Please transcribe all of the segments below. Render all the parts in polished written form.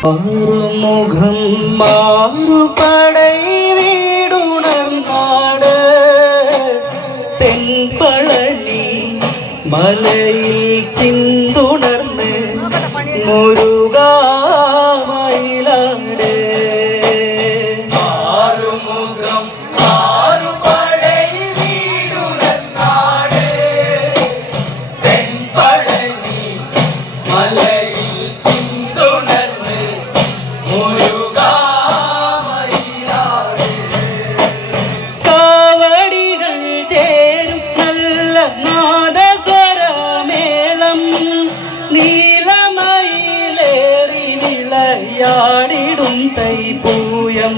ആറുമുഖം മാറുപടൈ വീടുണർന്നാട് തെൻപളനി മലയിൽ ചിന്തുണർന്ന് മുരുകാ മയിലാട്. ആറുമുഖം മാറുപടൈ വീടുണർന്നാട് തെൻപളനി മലയിൽ ചിന്തുണർന്ന് മുരുകാ മയിലാട്. കാവടികൾ ചേരും നല്ല നാദസ്വരമേളം നീലമയിലേറി വിളയാടിടും തൈപ്പൂയം.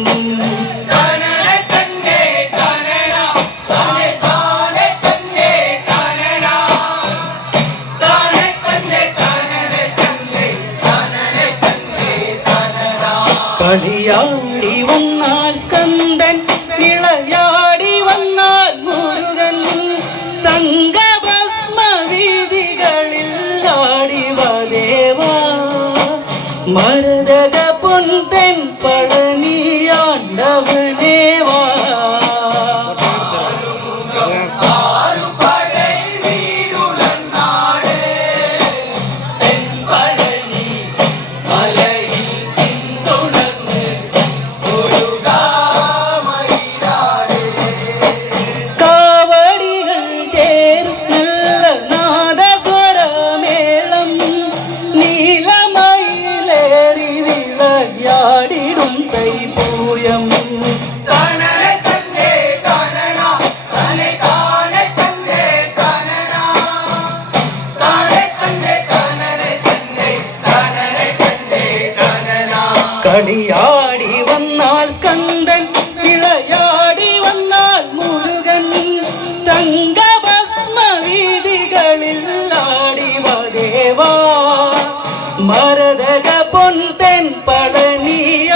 കളിയാടി വന്നാൽ സ്കന്ദൻ വിളയാടി വന്നാൽ മുരുകൻ തങ്കഭസ്മ വീതികളിൽ ആടിവദേവാ മരതക പൊൻതെൻ പളനിയാണ്ടവനേവാ. കാവടികൾ ചേരും നല്ല നാദസ്വരമേളം നീലമയിലേറി വിളയാടിടും തൈപ്പൂയം. കളിയാടി വന്നാൽ സ്കന്ദൻ വിളയാടി വന്നാൽ മുരുകൻ തങ്കഭസ്മ വീതികളിൽ ആടിവദേവാ മരതക പൊൻതെൻ പളനിയാണ്ടവനേവാ.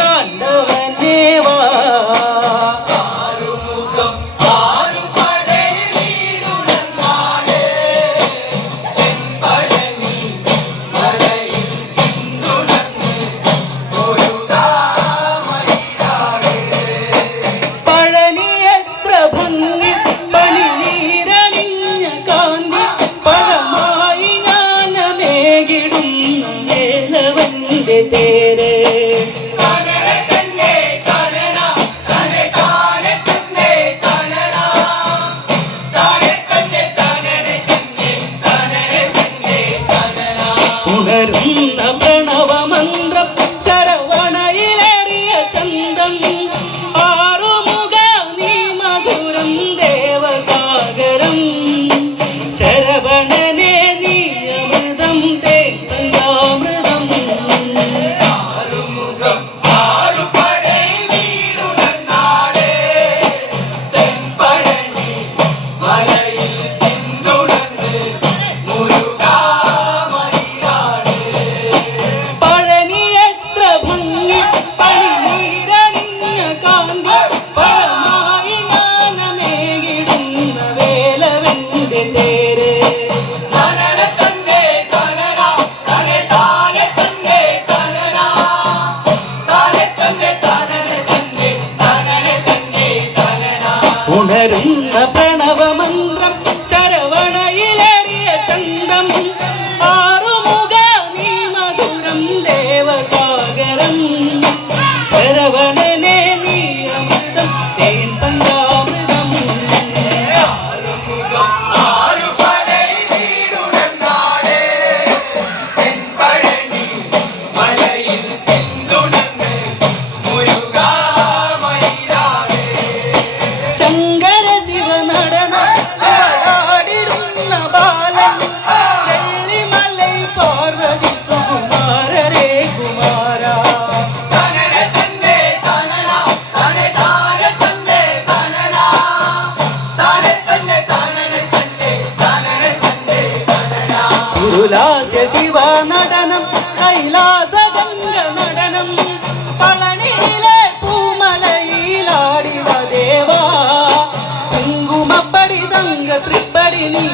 പഴനി എത്ര ഭംഗി പനിനീരണിഞ്ഞ കാന്തി പഴമായി ജ്ഞാനമേകിടുന്ന വേലവന്റെ തേര്. ഉണരുന്ന പ്രണവമന്ത്രം ശരവണയിലേറിയ ചന്തം ആറുമുഖ നീ മധുരം ദേവസാഗരം ശരവണനെ നീ അമൃതം തേങ്ങാമൃതം. പഴനി എത്ര ഭംഗി പനിനീരണിഞ്ഞ കാന്തി പഴമായി ജ്ഞാനമേകിടുന്ന വേലവന്റെ തേര്. ഉണരുന്ന പ്രണവമന്ത്രം ശരവണയിലേറിയ ചന്തം ആറുമുഖ നീ മധുരം ദേവസാഗരം ശരവണനെ നീ അമൃതം തേൻ പഞ്ചാമൃതം. ശങ്കര ശിവ നടന ആടിടുന്ന ബാലൻ വെള്ളിമലൈ പാർവതി സുകുമാരരേ കുമാര. കുരുലാസ്യ ശിവ നടനം കൈലാസ ഗംഗ നടനം പളനിയിലെ പൂമലയിലാടിവദേവാ കുങ്കുമപ്പടി തങ്ക തൃപ്പടി നീ